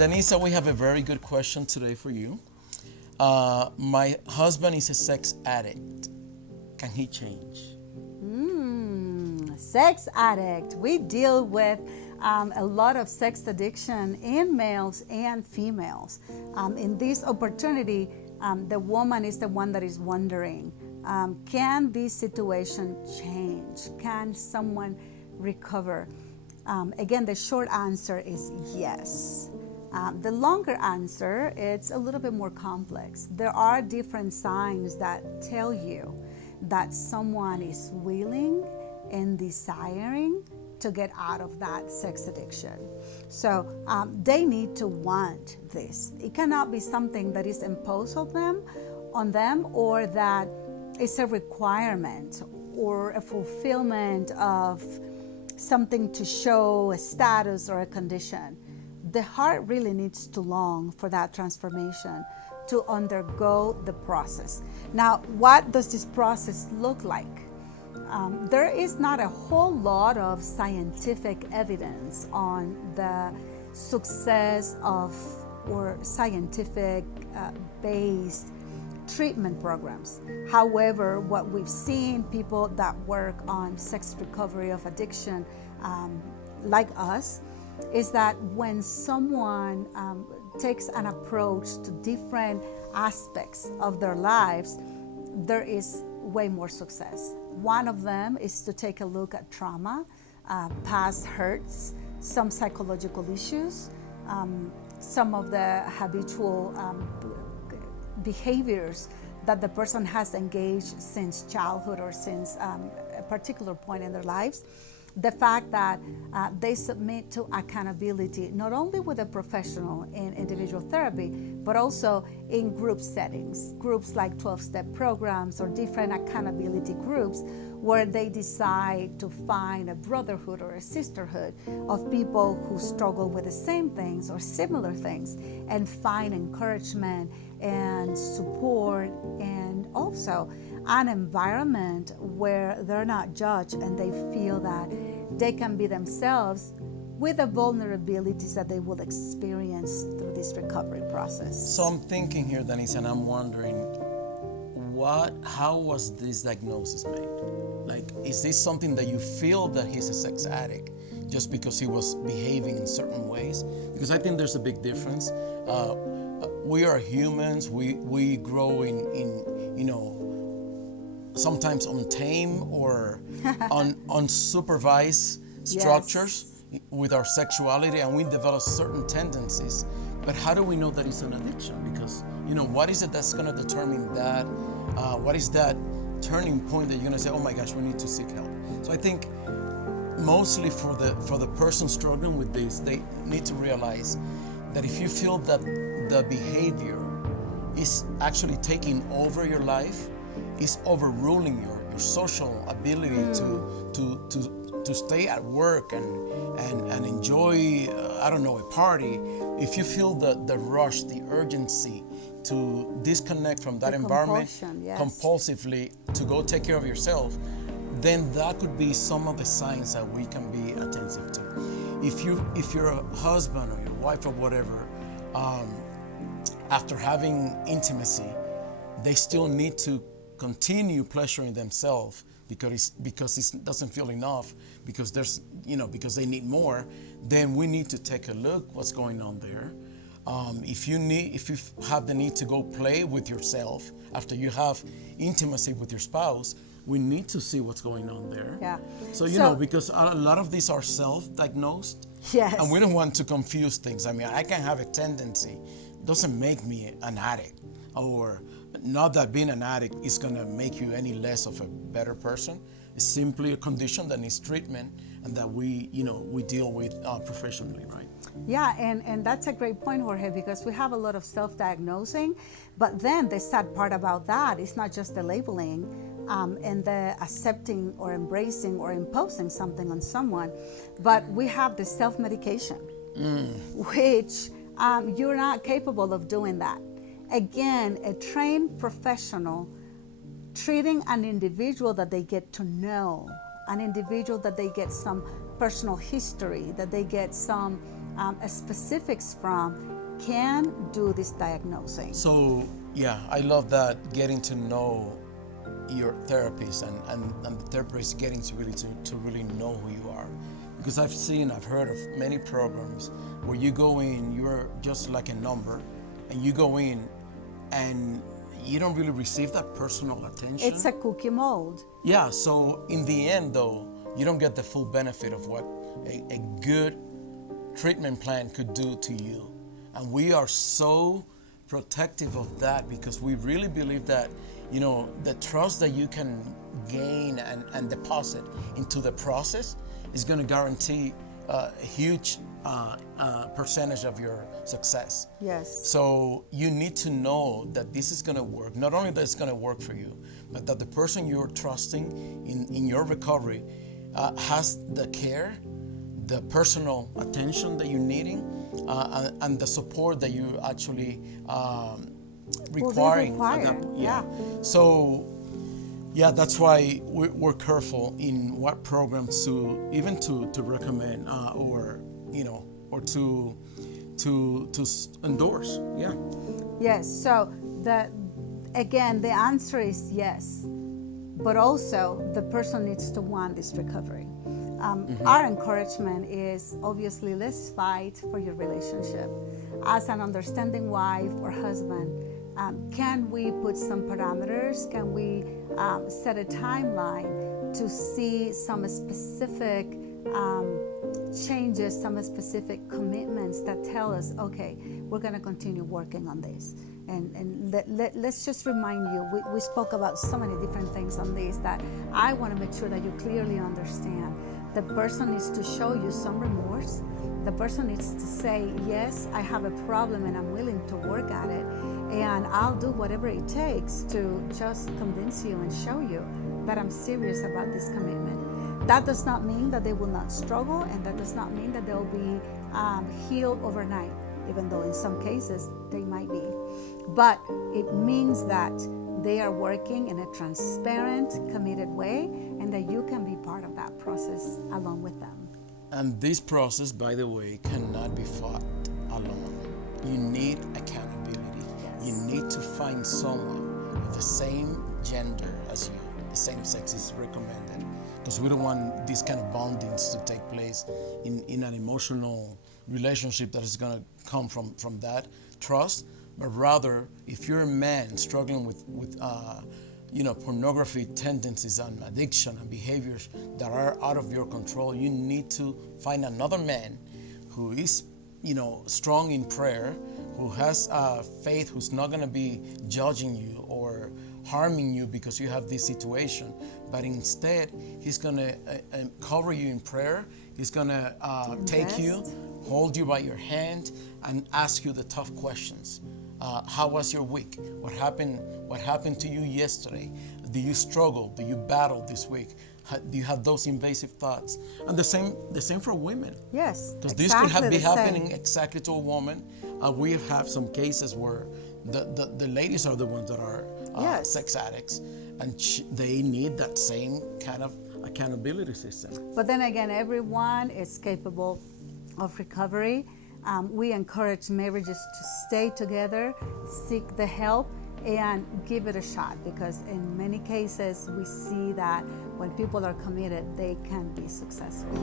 Danisa, we have a very good question today for you. My husband is a sex addict. Can he change? Sex addict. We deal with a lot of sex addiction in males and females. In this opportunity, the woman is the one that is wondering, can this situation change? Can someone recover? Again, the short answer is yes. The longer answer, it's a little bit more complex. There are different signs that tell you that someone is willing and desiring to get out of that sex addiction. So they need to want this. It cannot be something that is imposed on them, or that it's a requirement or a fulfillment of something to show a status or a condition. The heart really needs to long for that transformation, to undergo the process. Now, what does this process look like? There is not a whole lot of scientific evidence on the success of or scientific based treatment programs. However, what we've seen, people that work on sex recovery of addiction, like us, is that when someone takes an approach to different aspects of their lives, there is way more success. One of them is to take a look at trauma, past hurts, some psychological issues, some of the habitual behaviors that the person has engaged since childhood or since a particular point in their lives. The fact that they submit to accountability, not only with a professional in individual therapy, but also in group settings, groups like 12-step programs or different accountability groups, where they decide to find a brotherhood or a sisterhood of people who struggle with the same things or similar things, and find encouragement and support, and also an environment where they're not judged and they feel that they can be themselves with the vulnerabilities that they will experience through this recovery process. So I'm thinking here, Danisa, and I'm wondering, how was this diagnosis made? Like, is this something that you feel that he's a sex addict just because he was behaving in certain ways? Because I think there's a big difference. We are humans. We grow in sometimes untamed or unsupervised structures with our sexuality, and we develop certain tendencies. But how do we know that it's an addiction? Because what is it that's going to determine that? What is that turning point that you're going to say, oh my gosh, we need to seek help? So I think mostly for the person struggling with this, they need to realize that if you feel that the behavior is actually taking over your life, is overruling your social ability to stay at work and enjoy a party. If you feel the rush, the urgency to disconnect from that environment compulsively to go take care of yourself, then that could be some of the signs that we can be attentive to. If you're a husband or your wife or whatever, after having intimacy, they still need to continue pleasuring themselves because it doesn't feel enough, because because they need more, then we need to take a look what's going on there. If you have the need to go play with yourself after you have intimacy with your spouse, we need to see what's going on there. Yeah. So because a lot of these are self-diagnosed. Yes. And we don't want to confuse things. I mean, I can have a tendency, doesn't make me an addict, or not that being an addict is going to make you any less of a better person. It's simply a condition that needs treatment and that we deal with professionally, right? Yeah, and that's a great point, Jorge, because we have a lot of self-diagnosing, but then the sad part about that is not just the labeling and the accepting or embracing or imposing something on someone, but we have the self-medication, which you're not capable of doing that. Again, a trained professional treating an individual that they get to know, an individual that they get some personal history, that they get some specifics from can do this diagnosing. So, yeah, I love that, getting to know your therapist and the therapist getting to really know who you are. Because I've heard of many programs where you go in, you're just like a number, and you go in and you don't really receive that personal attention. It's a cookie mold. Yeah, so in the end though, you don't get the full benefit of what a good treatment plan could do to you. And we are so protective of that because we really believe that, the trust that you can gain and deposit into the process is going to guarantee a huge percentage of your success. Yes. So you need to know that this is going to work. Not only that it's going to work for you, but that the person you're trusting in your recovery has the care, the personal attention that you're needing, and the support that you actually requiring. Yeah. So, yeah, that's why we're careful in what programs to recommend or to endorse. Yeah. Yes. So the answer is yes, but also the person needs to want this recovery. Our encouragement is obviously let's fight for your relationship. As an understanding wife or husband, can we put some parameters? Can we set a timeline to see some specific changes, some specific commitments that tell us, okay, we're going to continue working on this. And let's just remind you, we spoke about so many different things on this that I want to make sure that you clearly understand. The person needs to show you some remorse. The person needs to say, yes, I have a problem and I'm willing to work at it. And I'll do whatever it takes to just convince you and show you that I'm serious about this commitment. That does not mean that they will not struggle, and that does not mean that they'll be healed overnight, even though in some cases they might be. But it means that they are working in a transparent, committed way, and that you can be part of that process along with them. And this process, by the way, cannot be fought alone. You need accountability. Yes. You need to find someone with the same gender as you, the same sex is recommended. Because we don't want these kind of bondings to take place in an emotional relationship that is going to come from that trust. But rather, if you're a man struggling with pornography tendencies and addiction and behaviors that are out of your control, you need to find another man who is, strong in prayer, who has faith, who's not going to be judging you or harming you because you have this situation, but instead he's going to cover you in prayer. He's going to take you, hold you by your hand, and ask you the tough questions. How was your week? What happened to you yesterday? Do you struggle? Do you battle this week? Do you have those invasive thoughts? And the same for women. Yes, because this could be happening exactly to a woman. We have some cases where the ladies are the ones that are sex addicts, and they need that same kind of accountability system. But then again, everyone is capable of recovery. We encourage marriages to stay together, seek the help, and give it a shot, because in many cases we see that when people are committed, they can be successful.